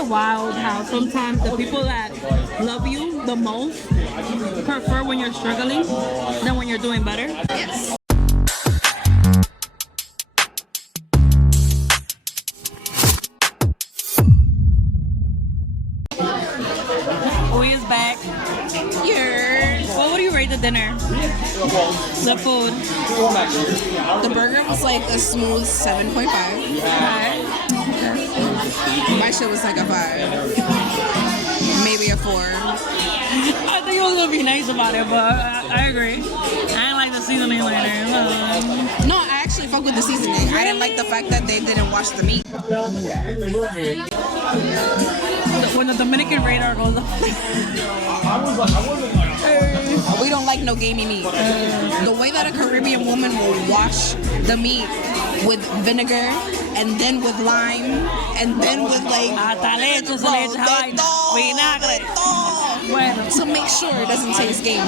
it wild how sometimes the people that love you the most prefer when you're struggling than when you're doing better? Yes. We is back. Yours. What would you rate the dinner? The food. The burger was like a smooth 7.5. Alright. My shit was like a 5. Maybe a 4. I think you was gonna be nice about it, but I agree. I didn't like the seasoning later. No, I actually fuck with the seasoning. I didn't like the fact that they didn't wash the meat. When the Dominican radar goes up. We don't like no gamey meat. The way that a Caribbean woman will wash the meat with vinegar and then with lime and then with like Hasta leche se le echa vaina. Vinagre. Bueno. to make sure it doesn't taste gamey.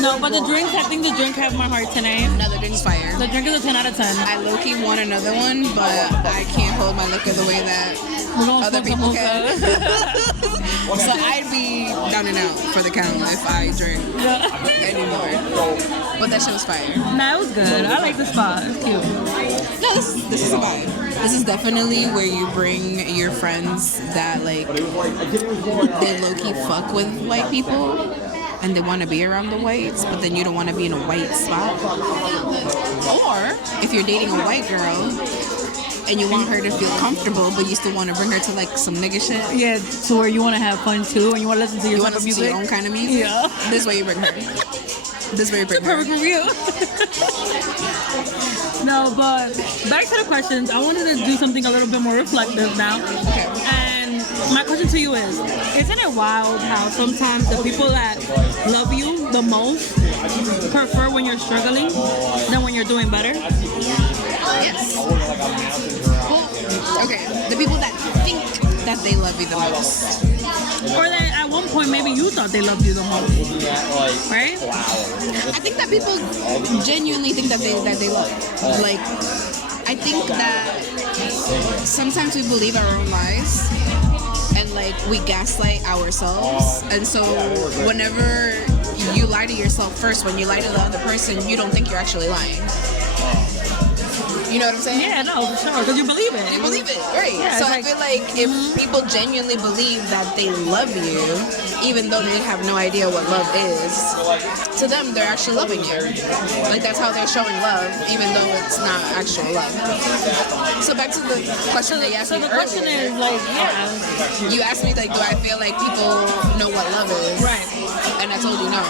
No, but the drinks, I think the drink have my heart tonight. Another drink's fire. The drink is a 10 out of 10. I low-key want another one, but I can't hold my liquor the way that other people can. So I'd be down and out for the count if I drink anymore. But that shit was fire. Nah, it was good. I like the spot. It's cute. No, this is a vibe. This is definitely where you bring your friends that like they low-key fuck with white people and they want to be around the whites, but then you don't want to be in a white spot. Or if you're dating a white girl and you want her to feel comfortable, but you still want to bring her to like some nigga shit. Yeah, to where you want to have fun too, and you want to listen to your You want to listen to your own kind of music. Yeah. This way you bring her. This way you bring her. Perfect review. No, but back to the questions. I wanted to do something a little bit more reflective now. Okay. And my question to you is, isn't it wild how sometimes the people that love you the most prefer when you're struggling than when you're doing better? Yes. Well, okay. The people that think that they love you the most. Or that at one point maybe you thought they loved you the most, right? I think that people genuinely think that they love. Like, I think that sometimes we believe our own lies and like we gaslight ourselves. And so whenever you lie to yourself first, when you lie to the other person, you don't think you're actually lying. You know what I'm saying? Yeah, no, for sure, because you believe it. You believe it, right? Yeah, so I like, feel like if people genuinely believe that they love you, even though they have no idea what love is, to them they're actually loving you. Like that's how they're showing love, even though it's not actual love. So back to the question that you asked me the question earlier. is like, yeah, You asked me like, do I feel like people know what love is? right. And I told you no.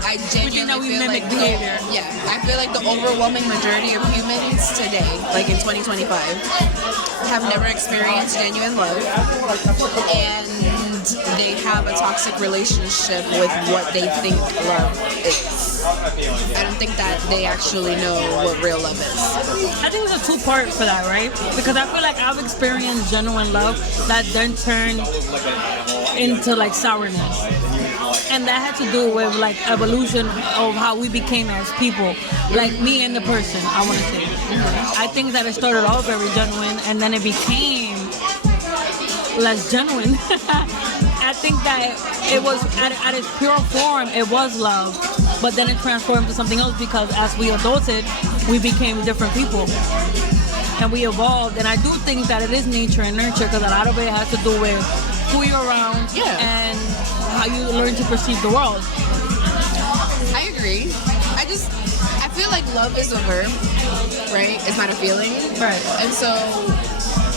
I genuinely feel like I feel like the overwhelming majority of humans today, like in 2025, have never experienced genuine love, and they have a toxic relationship with what they think love is. I don't think that they actually know what real love is. I think there's a two-part for that, right? Because I feel like I've experienced genuine love that then turned into like sourness. And that had to do with like evolution of how we became as people, like me and the person, I want to say. I think that it started off very genuine and then it became less genuine. I think that it was at its pure form, it was love, but then it transformed to something else because as we adulted, we became different people. And we evolved, and I do think that it is nature and nurture because a lot of it has to do with who you're around and how you learn to perceive the world. I agree. I feel like love is a verb, right? It's not a feeling. Right. And so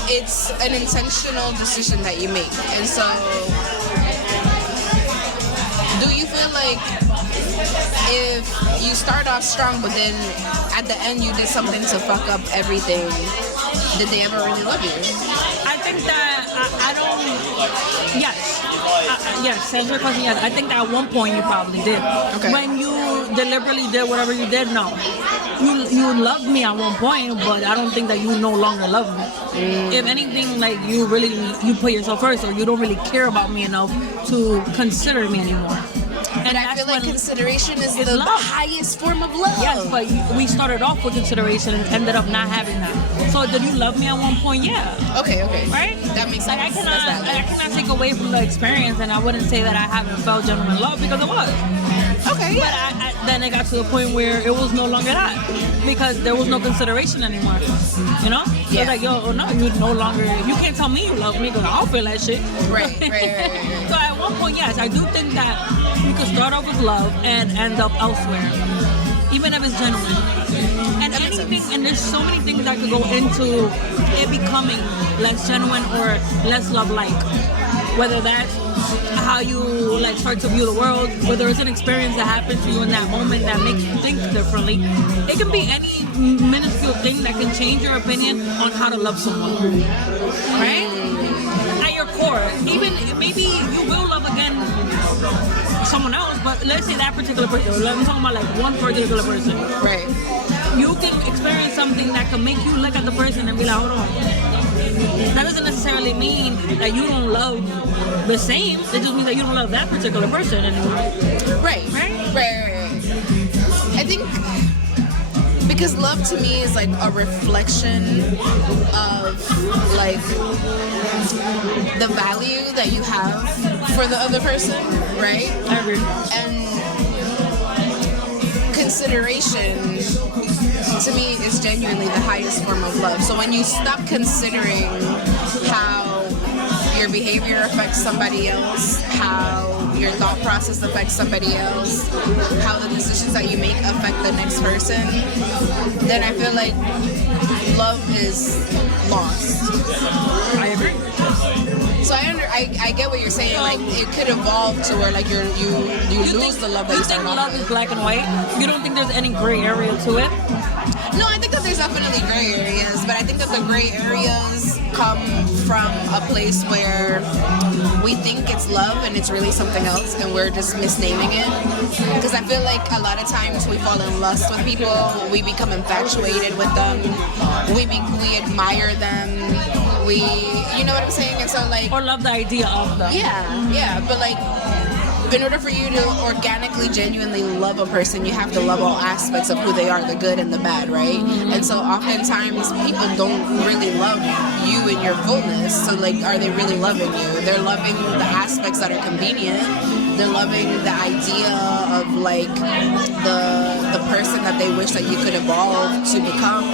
it's an intentional decision that you make. And so do you feel like if you start off strong but then at the end you did something to fuck up everything, did they ever really love you? I think that I don't. Yes. Yes, to answer your question, yes. I think that at one point you probably did. Okay. When you deliberately did whatever you did, no. You loved me at one point, but I don't think that you no longer love me. If anything, like you put yourself first, or you don't really care about me enough to consider me anymore. And I feel like consideration is the highest form of love. Yes, but we started off with consideration and ended up not having that. So So did you love me at one point? Yeah. Okay. Right? That makes Like sense. I cannot take away from the experience, and I wouldn't say that I haven't felt genuine love because it was. Okay. But then it got to the point where it was no longer that because there was no consideration anymore. You know? So Yeah. it's like, yo, no, you no longer. You can't tell me you love me because I don't feel that shit. Right. So at one point, yes, I do think that you can start off with love and end up elsewhere, even if it's genuine. And That makes anything, sense. and there's so many things that could go into it becoming less genuine or less love-like. Whether that's how you like start to view the world, whether it's an experience that happens to you in that moment that makes you think differently. It can be any minuscule thing that can change your opinion on how to love someone. Right? At your core, even maybe you will love again someone else, but let's say that particular person. I'm talking about like one particular person. Right. You can experience something that can make you look at the person and be like, hold on. That doesn't necessarily mean that you don't love the same. It just means that you don't love that particular person anymore. Right. I think because love to me is like a reflection of like the value that you have for the other person, right? I agree. And consideration to me is genuinely the highest form of love. So when you stop considering how your behavior affects somebody else, how your thought process affects somebody else, how the decisions that you make affect the next person, then I feel like love is lost. I agree. So I get what you're saying. Like it could evolve to where like you lose the love that you started think off love is with. black and white? You don't think there's any gray area to it? No, I think that there's definitely gray areas, but I think that the gray areas come from a place where we think it's love and it's really something else, and we're just misnaming it. Because I feel like a lot of times we fall in lust with people, we become infatuated with them, we admire them, you know what I'm saying? And so like, Or love the idea of them? yeah, but like, in order for you to organically, genuinely love a person, you have to love all aspects of who they are, the good and the bad, right? And so oftentimes people don't really love you in your fullness. So like, are they really loving you? They're loving the aspects that are convenient. They're loving the idea of like the person that they wish that you could evolve to become.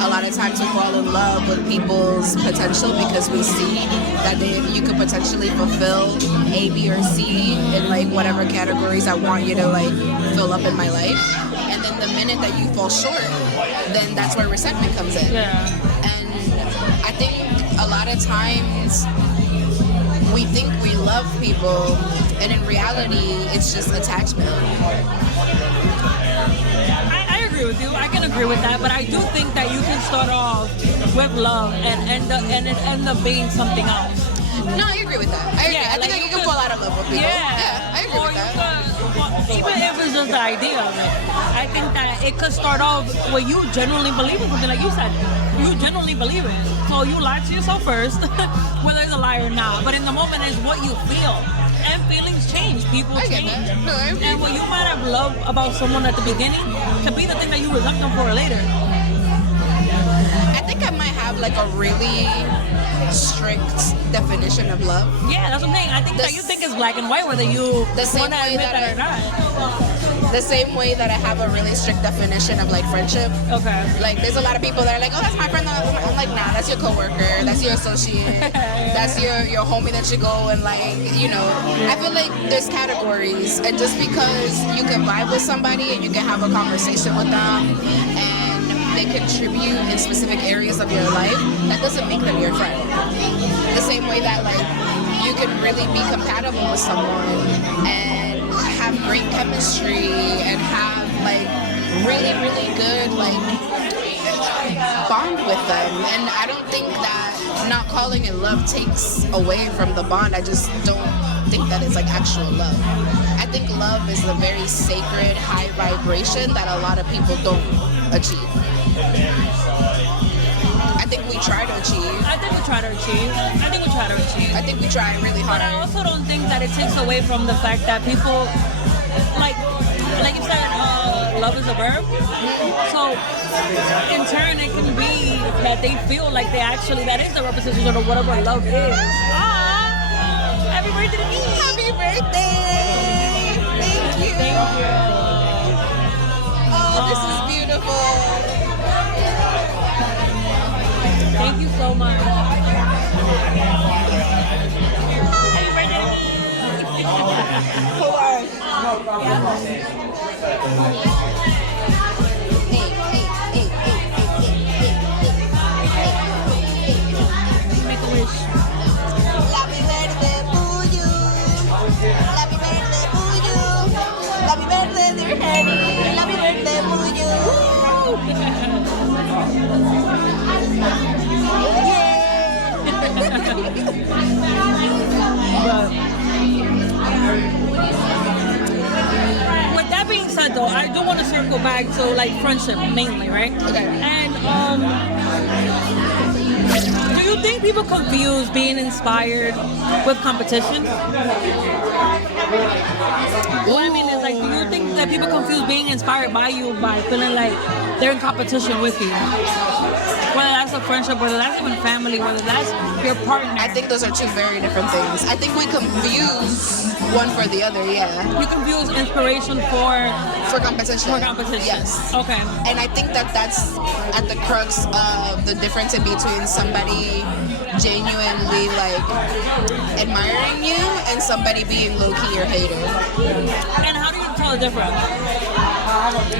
A lot of times we fall in love with people's potential because we see that you could potentially fulfill A, B, or C in like whatever categories I want you to like fill up in my life. And then the minute that you fall short, then that's where resentment comes in. Yeah. And I think a lot of times we think we love people, and in reality, it's just attachment. I agree with you. I can agree with that, but I do think that you can start off with love and it end up being something else. No, I agree with that. I agree. Yeah, I think like you can fall out of love with people. Yeah, I agree or with that. even if it's just the idea of it, I think that it could start off where you genuinely believe in something, like you said. You genuinely believe it. So you lie to yourself first, whether it's a lie or not. But in the moment, it's what you feel. And feelings change. People I get change. that. No, I agree. And what you might have loved about someone at the beginning could be the thing that you resent them for later. I think I might have like a really strict definition of love. Yeah, that's what I'm saying. I think that you think it's black and white, whether you The same want to way admit that that or not. The same way that I have a really strict definition of like friendship. Okay. Like there's a lot of people that are like, oh, that's my friend. I'm like, nah, that's your coworker, that's your associate, that's your homie that you go and like, you know. I feel like there's categories, and just because you can vibe with somebody and you can have a conversation with them and they contribute in specific areas of your life, that doesn't make them your friend. The same way that like you can really be compatible with someone and have great chemistry and have like really good like bond with them. And I don't think that not calling it love takes away from the bond. I just don't think that it's like actual love. I think love is a very sacred high vibration that a lot of people don't achieve. I think we try to achieve. I think we try to achieve. I think we try really hard. But I also don't think that it takes away from the fact that people, like you said, love is a verb. So in turn, it can be that they feel like that is the representation of whatever love is. Happy birthday to me! Happy birthday! Thank you. Thank you. Oh, this is beautiful. Thank you so much. Happy birthday to me! Hold on. Make a wish. Happy birthday to you. Happy birthday to you. Happy birthday, dear Henny. Happy birthday to you. But with that being said, though, I do want to circle back to like friendship mainly, right? Okay. And do you think people confuse being inspired with competition? What I mean is, like, do you think that people confuse being inspired by you by feeling like they're in competition with you? Whether that's a friendship, whether that's even family, whether that's your partner. I think those are two very different things. I think we confuse one for the other, yeah. You confuse inspiration for competition. For competition. Yes. Okay. And I think that that's at the crux of the difference in between somebody genuinely like admiring you and somebody being low-key your hater. And how do you tell the difference,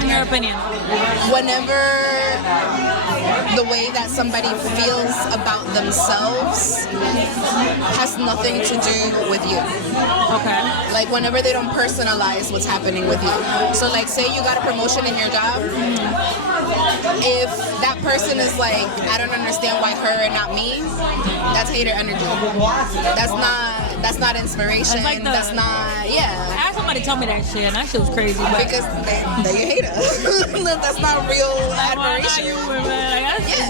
in your opinion? Whenever the way that somebody feels about themselves has nothing to do with you. Okay. Like whenever they don't personalize what's happening with you. So like say you got a promotion in your job, if that person is like, I don't understand why her and not me, that's hater energy. That's not inspiration. That's like that's not, yeah. I had somebody tell me that shit, and that shit was crazy. But Because they're your hater. That's not real admiration.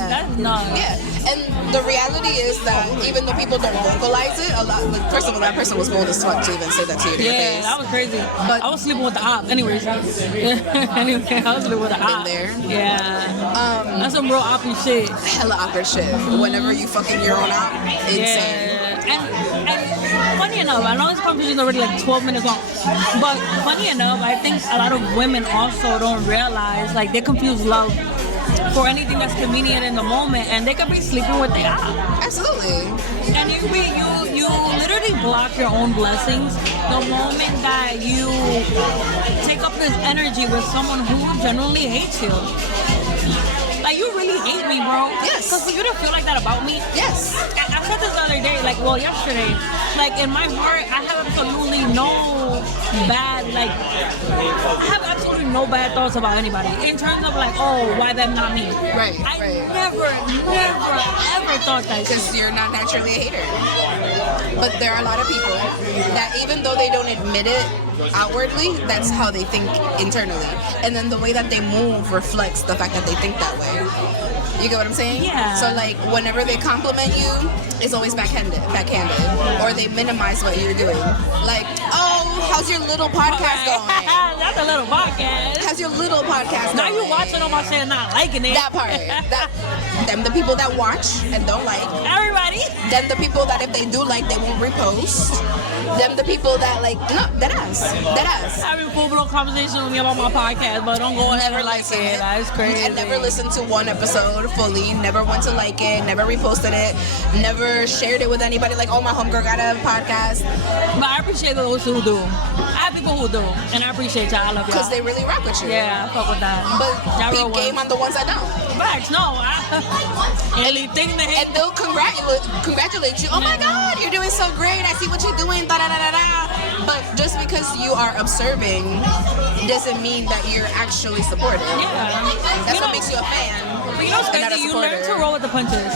That's not. Yeah, and the reality is that even though people don't vocalize it, a lot. Like, first of all, that person was bold as fuck to even say that to you in your face. That was crazy. But- I was sleeping with the op. Anyways, anyway, I was sleeping with the op. there? Yeah. That's some real oppy shit. Hella awkward shit. Whenever you fucking your own out, insane. Yeah. And funny enough, I know this conversation is already like 12 minutes long, but funny enough, I think a lot of women also don't realize, like, they confuse love for anything that's convenient in the moment, and they could be sleeping with their op. Absolutely. And you literally block your own blessings the moment that you take up this energy with someone who genuinely hates you. Like, you really hate me, bro. Yes. Because for you to feel like that about me, Yes. I said this the other day, yesterday, like, in my heart, I have absolutely no bad thoughts about anybody. In terms of, like, oh, why them, not me? Right, I right. never, ever thought that shit. Because you're not naturally a hater. But there are a lot of people that even though they don't admit it outwardly, that's how they think internally. And then the way that they move reflects the fact that they think that way. You get what I'm saying? Yeah. So like whenever they compliment you, it's always backhanded. Or they minimize what you're doing. Like, oh, how's your little podcast going? That's a little podcast. How's your little podcast Now going? you watching on my shit and not liking it. That part. Them the people that watch and don't like. Everybody. Them the people that if they do like, they won't repost. Them the people that like, no, that ass. Having full-blown conversation with me about my podcast, but don't go and Never ever like listen. it. That's crazy. I never listened to one episode fully, never went to like it, never reposted it, never shared it with anybody like, oh, my homegirl got a podcast. But I appreciate those who do. I have people who do, and I appreciate y'all. I love y'all. Because they really rock with you. Yeah, I fuck with that. But Y'all peep real game ones. on the ones that don't. Facts, no. Anything that And they'll congratulate you. Oh my God, you're doing so great. I see what you're doing. Da da da da da. But just because you are observing doesn't mean that you're actually supportive. Yeah. That's what makes you a fan. But you know what's and not a crazy? You learn to supporter. roll with the punches.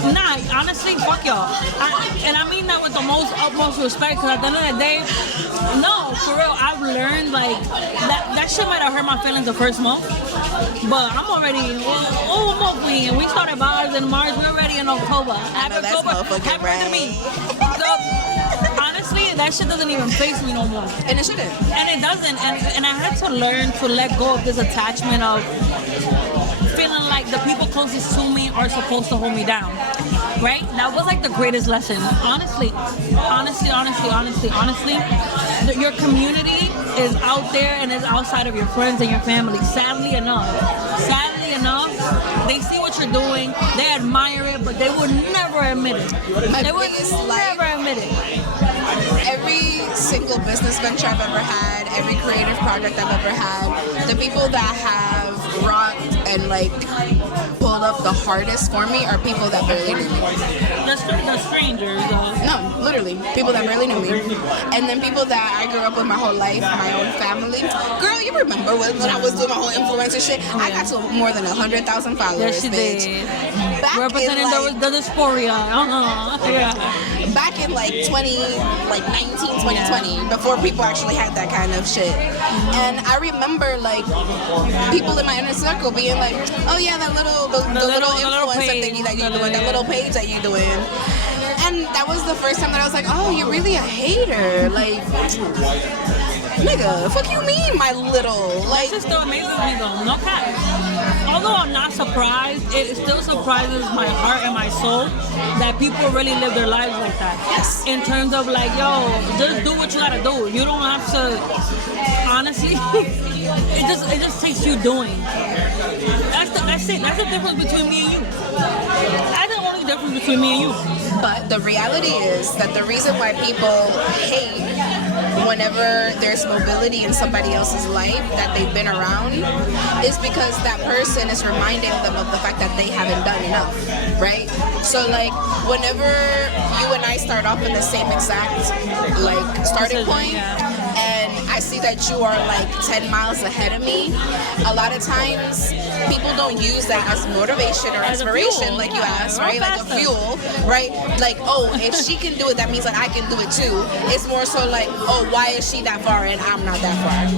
Nah, honestly, fuck y'all. And I mean that with the most utmost respect, because at the end of the day, no, for real, I've learned, like, that shit might have hurt my feelings the first month, but I'm already, and we started bars in March, we're already in October. Happy that's October, motherfucking happy to me. So, honestly, that shit doesn't even face me no more. And it shouldn't. And it doesn't, and I had to learn to let go of this attachment of feeling like the people closest to me are supposed to hold me down. Right? That was like the greatest lesson. Honestly, your community is out there and is outside of your friends and your family. Sadly enough, they see what you're doing, they admire it, but they would never admit it. They would never admit it. Every single business venture I've ever had, every creative project I've ever had, the people that have rocked and like pulled up the hardest for me are people that barely knew me. The strangers, though. No, literally, people that barely knew me. And then people that I grew up with my whole life, my own family. Girl, you remember when I was doing my whole influencer shit? Yeah. I got to more than 100,000 followers, yes, she bitch. Did. Representing the dysphoria. Yeah. Back in like 2020, before people actually had that kind of shit. And I remember like people in my inner circle being like, oh yeah, that little influencer thingy that you're doing, that little page that you're doing. And that was the first time that I was like, oh, you're really a hater. Like, nigga, fuck you mean, my little? Like, this still amazes me though. No cap. Although I'm not surprised, it still surprises my heart and my soul that people really live their lives like that. Yes. In terms of like, yo, just do what you gotta do. You don't have to. Honestly, it just takes you doing. That's it. That's the difference between me and you. That's the only difference between me and you. But the reality is that the reason why people hate whenever there's mobility in somebody else's life that they've been around is because that person is reminding them of the fact that they haven't done enough, right? So like whenever you and I start off in the same exact like starting point, and I see that you are like 10 miles ahead of me, a lot of times people don't use that as motivation or inspiration, like you asked, right? Like a fuel, right? Like, oh, if she can do it, that means that I can do it too. It's more so like, oh, why is she that far and I'm not that far?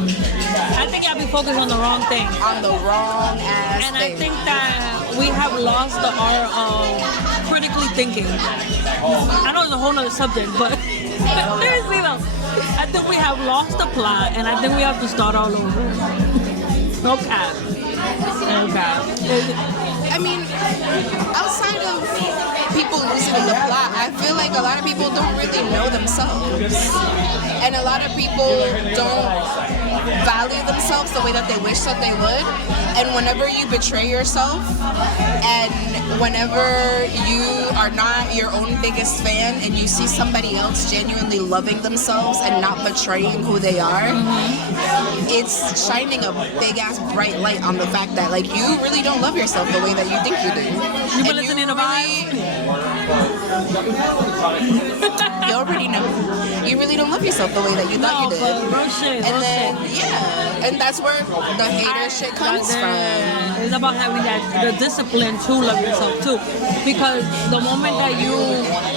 I think I'll be focused on the wrong thing. On the wrong ass and thing. I think that we have lost the art of critically thinking. I know it's a whole other subject, but seriously though, I think we have lost the plot and I think we have to start all over. No cap. I mean, outside of people losing the plot, I feel like a lot of people don't really know themselves. And a lot of people don't value themselves the way that they wish that they would. And whenever you betray yourself and whenever you are not your own biggest fan and you see somebody else genuinely loving themselves and not betraying who they are, it's shining a big ass bright light on the fact that like you really don't love yourself the way that you think you do. You've been listening to Vibe? You already know. You really don't love yourself the way that you thought you did. Real shit. Yeah, and that's where the hater shit comes from. It's about having the discipline to love yourself too, because the moment that you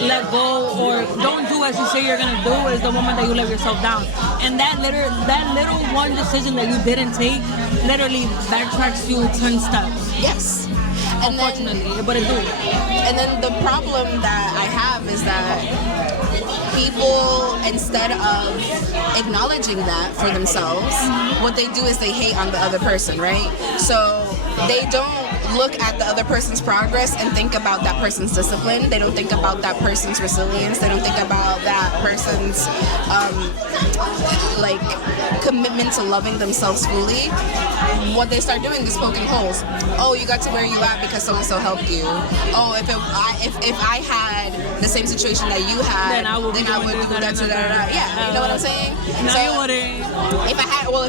let go or don't do as you say you're gonna do is the moment that you let yourself down. And that little one decision that you didn't take literally backtracks you 10 steps. Yes. Unfortunately, but it do. And then the problem that I have is that people, instead of acknowledging that for themselves, what they do is they hate on the other person, right? So they don't look at the other person's progress and think about that person's discipline. They don't think about that person's resilience. They don't think about that person's like commitment to loving themselves fully. What they start doing is poking holes. Oh, you got to where you at because so and so helped you. Oh, if I had the same situation that you had, then I would do that. Yeah, you know what I'm saying? No, you wouldn't. If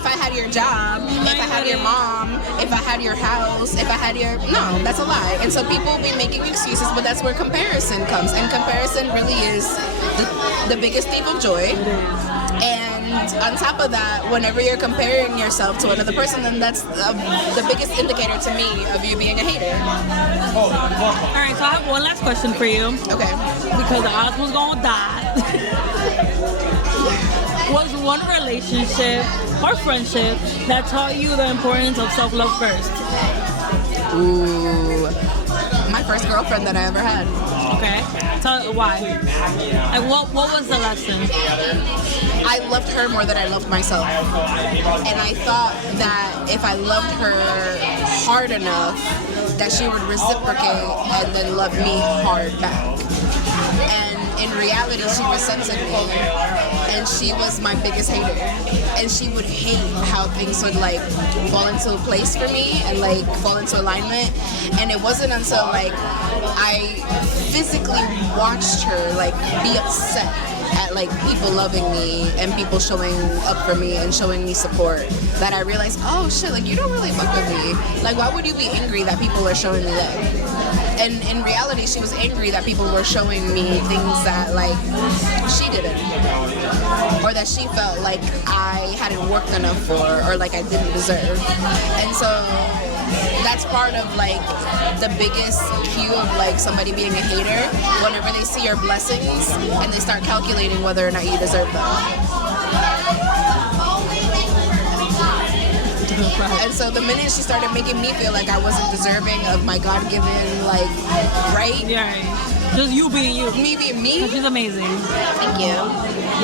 I had your job, if I had your mom, if I had your house, if I had your that's a lie. And so people be making excuses, but that's where comparison comes. And comparison really is the biggest thief of joy. And on top of that, whenever you're comparing yourself to another person, then that's the biggest indicator to me of you being a hater. All right, so I have one last question for you. Okay. Because the odds was gonna die. Was one relationship or friendship that taught you the importance of self-love first? Ooh, my first girlfriend that I ever had. Okay, so why? Like, what was the lesson? I loved her more than I loved myself, and I thought that if I loved her hard enough, that she would reciprocate and then love me hard back. And in reality, she resented me, and she was my biggest hater. And she would hate how things would like fall into place for me and like fall into alignment. And it wasn't until like I physically watched her like be upset at like people loving me and people showing up for me and showing me support that I realized, oh shit, like you don't really fuck with me. Like why would you be angry that people are showing me love? And in reality, she was angry that people were showing me things that like she didn't, or that she felt like I hadn't worked enough for, or like I didn't deserve. And so that's part of like the biggest cue of like somebody being a hater, whenever they see your blessings and they start calculating whether or not you deserve them. And so the minute she started making me feel like I wasn't deserving of my God-given like right, Yeah, just you being you. me being me. She's amazing. Thank you.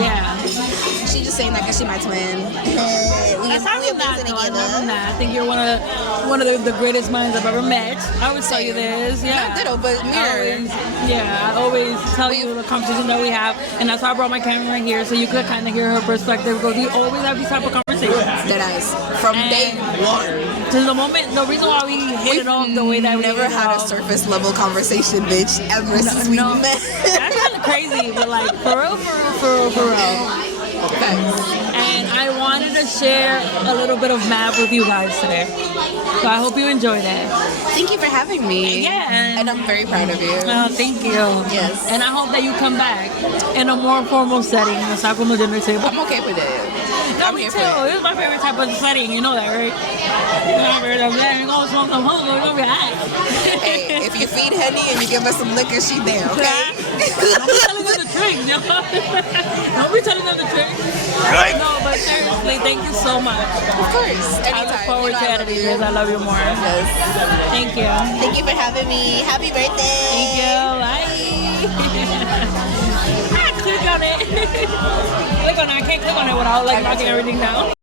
Yeah. She just saying that because she my twin. Aside from that, I think you're one of the greatest minds I've ever met. I always tell you this. Yeah. Not ditto, but mirror. I always tell you the conversation that we have, and that's why I brought my camera here so you could kind of hear her perspective. Because we always have these type of conversations. That is from day one. To the moment, the reason why we hit it off the way that we never had a surface level conversation, bitch, ever since we met. That's kind of crazy, but like for real. And I wanted to share a little bit of math with you guys today. So I hope you enjoy that. Thank you for having me. Yeah. And I'm very proud of you. Thank you. Yes. And I hope that you come back in a more formal setting aside from the dinner table. I'm okay with it. I'm here too. This is my favorite type of setting. You know that, right? You're gonna smoke some hookah. We're gonna be alright. Hey, if you feed Henny and you give us some liquor, she there, okay? Don't be telling them the tricks, yo. Don't be telling them the tricks. Right. No, but seriously, thank you so much. Of course. Anytime. I look forward to editing this. I love you more. Yes. Thank you. Thank you for having me. Happy birthday. Thank you. Bye. Click on it. Click on it. I can't click on it without like knocking everything down.